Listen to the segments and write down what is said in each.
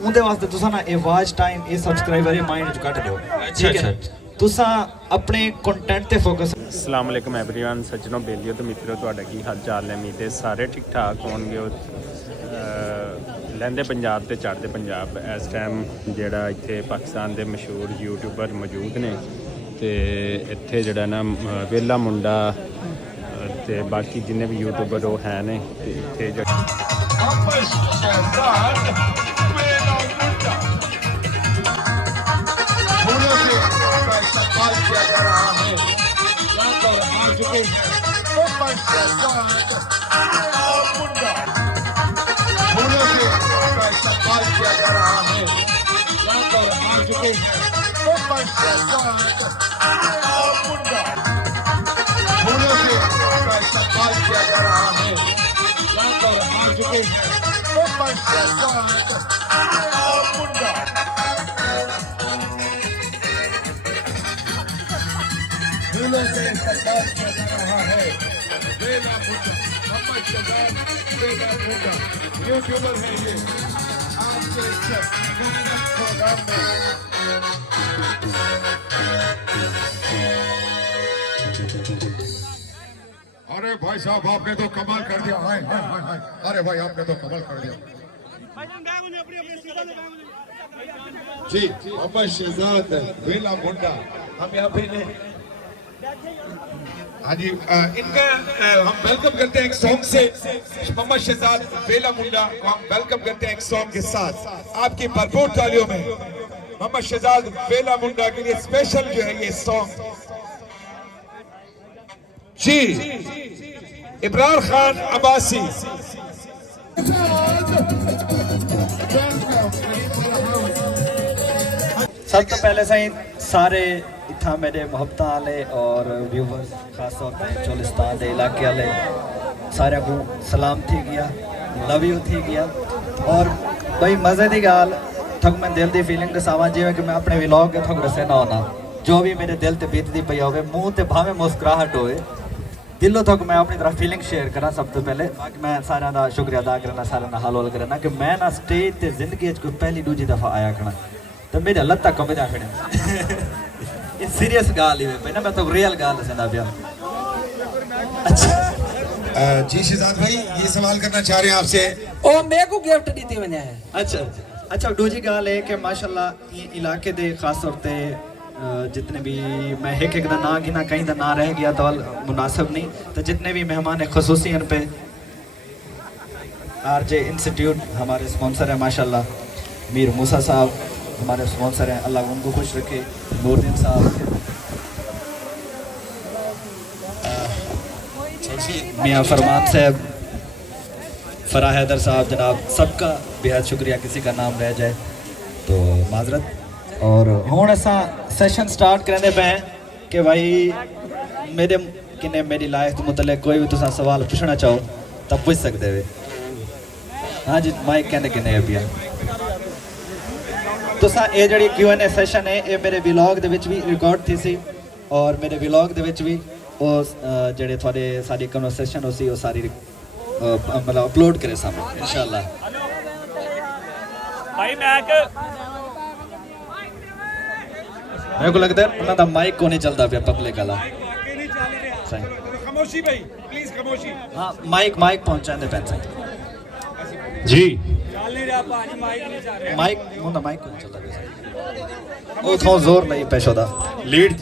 उनके वास्ते तुसा ना ये वॉच टाइम ये सब्सक्राइबर ये माइंड च कट दो। ठीक है तुसा अपने कंटेंट ते फोकस। अस्सलाम वालेकुम एवरीवन, सज्जनों बेलियो तो मित्रों तुहाडा की हाल चाल है। उम्मीद है सारे ठीक ठाक होणगे। लैंदे पंजाब ते चढ़दे पंजाब इस टाइम जिहड़ा इत्थे पाकिस्तान दे मशहूर यूट्यूबर मौजूद ने ते इत्थे जिहड़ा ना वेला मुंडा ते बाकी जिन्ने भी यूट्यूबर वो हैं ने ते इत्थे यूट्यूबर है ये आपके प्रोग्राम में। अरे भाई साहब आपने तो कमाल कर दिया। हाय हाय हाय हाय, अरे भाई आपने तो कमाल कर दिया जी। मोहम्मद शहजाद वेला मुंडा हम यहाँ पे हाँ जी इनका हम वेलकम करते हैं एक सॉन्ग से। मोहम्मद शहजाद वेला मुंडा को हम वेलकम करते हैं एक सॉन्ग के साथ आपकी भरपूर तालियों में। मोहम्मद शहजाद वेला मुंडा के लिए स्पेशल जो है ये सॉन्ग जी। इब्रार खान अब्बासी सब तो पहले से ही सारे इतना मेरे मोहब्बत वाले और व्यूवर्स खास तौर पर चोलिस्तान के इलाके वाले सारे को सलाम थी गया, लव यू थी गया। और भाई मज़े की गाल थक मैं दिल की फीलिंग दसावा जिवें कि मैं अपने व्लॉग के थक दसे ना होना जो भी मेरे दिल से बीतती पई होवे मुँह ते भावें मुस्कुराहट होए दिलों तक मैं अपनी तरफ फीलिंग शेयर करा। सब तो पहले मैं सारे का शुक्रिया अदा करना, सारे का हाल वाल करना कि मैं ना स्टेज ते जिंदगी कोई पहली दूजी दफ़ा आया करना तो मेरे लत्ता कम जा खड़े। ये सीरियस गाल ही है ना, मैं तो रियल गाल दसना पिया। अच्छा जी शहजाद भाई ये सवाल करना चाह रहे हैं आपसे। ओ मेरे को गिफ्ट दी वने है। अच्छा अच्छा दूजी गाल है कि माशाल्लाह ये इलाके दे खास तौर पे जितने भी मैं एक दा ना गिना कहीं दा ना रह गया तो मुनासिब नहीं तो जितने भी मेहमान है खसूसी पे आरजे इंस्टीट्यूट हमारे स्पॉन्सर है माशाल्लाह। मीर मूसा साहब हमारे स्पॉन्सर हैं, अल्लाह उनको खुश रखे। नूरदीन साहब, मियाँ फरमान साहब, फराह हैदर साहब, जनाब सबका बेहद शुक्रिया। किसी का नाम रह जाए तो माजरत। और हुण असा सैशन स्टार्ट करने पे हैं कि भाई मेरे किन्ने मेरी लाइफ के मुतल्लिक कोई भी तुसा सवाल पूछना चाहो तो पूछ सकते हो। हाँ जी माइक कहने किन्ने है पिया तुसा ये जी Q&A सैशन है ये मेरे व्लॉग दे विच भी रिकॉर्ड थी सी और मेरे व्लॉग दे विच भी वो जेडे थोड़े सारी कन्वर्सेशन हो सी वो सारी मतलब अपलोड करे सामने इंशाल्लाह। भाई मैक मेरे को लगता है उन्होंने माइक को नहीं चलता पिया पब्लिक वाला। खामोशी भाई प्लीज खामोशी। हाँ माइक पहुंचाने पैसे जी माइक मुंडा माइक को नहीं चलता पिया वो थोड़ा जोर नहीं पेशो दा लीड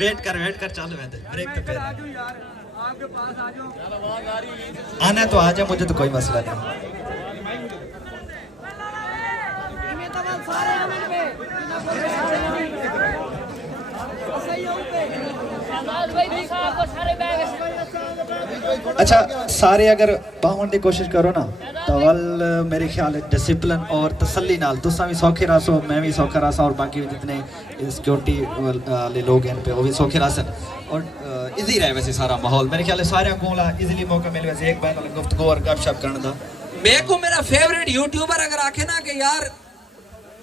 वेट कर चालू है ब्रेक पे पैर आना तो आ जा मुझे तो कोई मसला नहीं। अच्छा सारे अगर पावन की कोशिश करो ना तो वल मेरे ख्याल डिसिप्लिन और तसल्ली नाल तुसा भी सौखे रहो, मैं भी सौखा रहा और बाकी भी जितने सिक्योरिटी वाले लोग हैं पे वो भी सौखे रसन और इजी रहे वैसे सारा माहौल। मेरे ख्याल सारे को इजीली मौका मिल वैसे एक बैन गुफ्तगू और गपशप करने का। मेरे को मेरा फेवरेट यूट्यूबर अगर आखे ना कि यार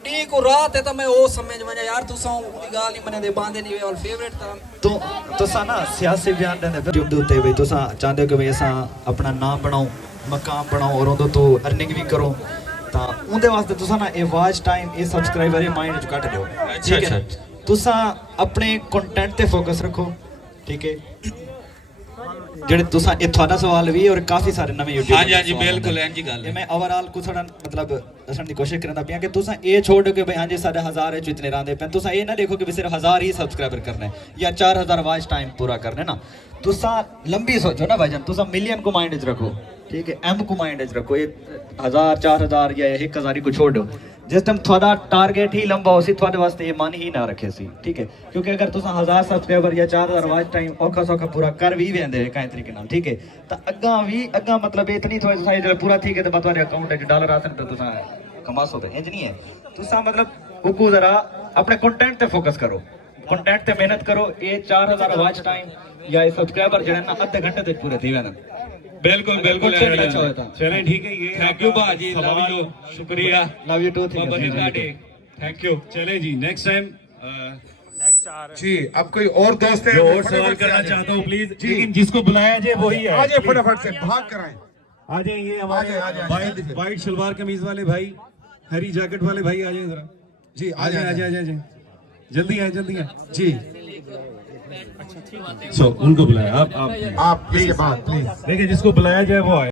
टी को रात है तो मैं वो समझ वना यार तू सौ गाल नहीं बने दे बांधे नहीं और फेवरेट तो सा ना सियासी बयान देंदे यूट्यूब दे उते भाई तुसा चाहते हो कि भाई असा अपना नाम बनाओ ਮਕਾਮ ਬਣਾਓ ਔਰ ਉਹਦੇ ਤੋਂ ਅਰਨਿੰਗ ਵੀ ਕਰੋ ਤਾਂ ਉਹਦੇ ਵਾਸਤੇ ਤੁਸੀਂ ਨਾ ਇਹ ਵਾਚ ਟਾਈਮ ਇਹ ਸਬਸਕ੍ਰਾਈਬਰ ਇਹ ਮਾਈਂਡ ਚ ਕੱਟ ਦਿਓ ਠੀਕ ਹੈ ਤੁਸੀਂ ਆਪਣੇ ਕੰਟੈਂਟ ਤੇ ਫੋਕਸ ਰੱਖੋ ਠੀਕ ਹੈ ਜਿਹੜੇ ਤੁਸੀਂ ਇਹ ਤੁਹਾਡਾ ਸਵਾਲ ਵੀ ਔਰ ਕਾਫੀ ਸਾਰੇ ਨਵੇਂ YouTube ਹਾਂਜੀ ਹਾਂਜੀ ਬਿਲਕੁਲ ਇੰਜ ਹੀ ਗੱਲ ਇਹ ਹੈ ਮੈਂ ਓਵਰਆਲ ਕੁਝ ਥੋੜਾ ਮਤਲਬ ਦੱਸਣ ਦੀ ਕੋਸ਼ਿਸ਼ ਕਰਦਾ ਪਿਆ ਕਿ ਤੁਸੀਂ ਇਹ ਛੋੜ ਕੇ ਬਈ ਹਾਂਜੀ ਸਾਡੇ 1000 ਵਿੱਚ ਇਤਨੇ ਰਹਿੰਦੇ ਪਏ ਤੁਸੀਂ ਇਹ ਨਾ ਦੇਖੋ ਕਿ ਵੀ ਸਿਰਫ 1000 ਹੀ ਸਬਸਕ੍ਰਾਈਬਰ ਕਰਨੇ ਜਾਂ 4000 ਵਾਚ ਟਾਈਮ ਪੂਰਾ ਕਰਨੇ ਨਾ ਤੁਸੀਂ ਲੰਬੀ ਸੋਚੋ ਨਾ ਭਾਈਜਾਨ ਤੁਸੀਂ ਮਿਲੀਅਨ को माइंड च रखो ठीक है एम को माइंड च रखो ये 1000 4000 या 1000 को छोड़ दो जिस टाइम थोड़ा टारगेट ही लंबा हो सी थोड़े वास्ते ये मन ही ना रखे सी ठीक है क्योंकि अगर तुसा 1000 सब्सक्राइबर या 4000 वाच टाइम औखा सौखा पूरा कर भी वेंदे कई तरीके नाल ठीक है तो अग्गा मतलब इतनी थोड़ी साइज पूरा ठीक है तो तुम्हारे अकाउंट में डॉलर आसन तो तुसा कमा सो इंज नहीं है तुसा मतलब उको जरा अपने कंटेंट पे फोकस करो कंटेंट पे मेहनत करो ये 4000 वाच टाइम या ये सब्सक्राइबर जड़े ना आधे घंटे तक पूरे थी वेंदे बिल्कुल बिल्कुल अच्छा होता चलें ठीक है ये थैंक यू भाजी लव यू शुक्रिया लव यू टू बाबा जी काटे थैंक यू चलें जी नेक्स्ट टाइम जी अब कोई और दोस्त है जो और सवाल करना चाहता हूँ प्लीज लेकिन जिसको बुलाया जाए वही है आ जाए फटाफट से भाग कर आए आ जाए ये हमारे वाइट शलवार कमीज वाले भाई हरी जैकेट वाले भाई आ जाए जरा जी आ जाए जल्दी आए जी सो उनको बुलाया आप आप इसके बाद प्लीज देखिए जिसको बुलाया जाए वो आए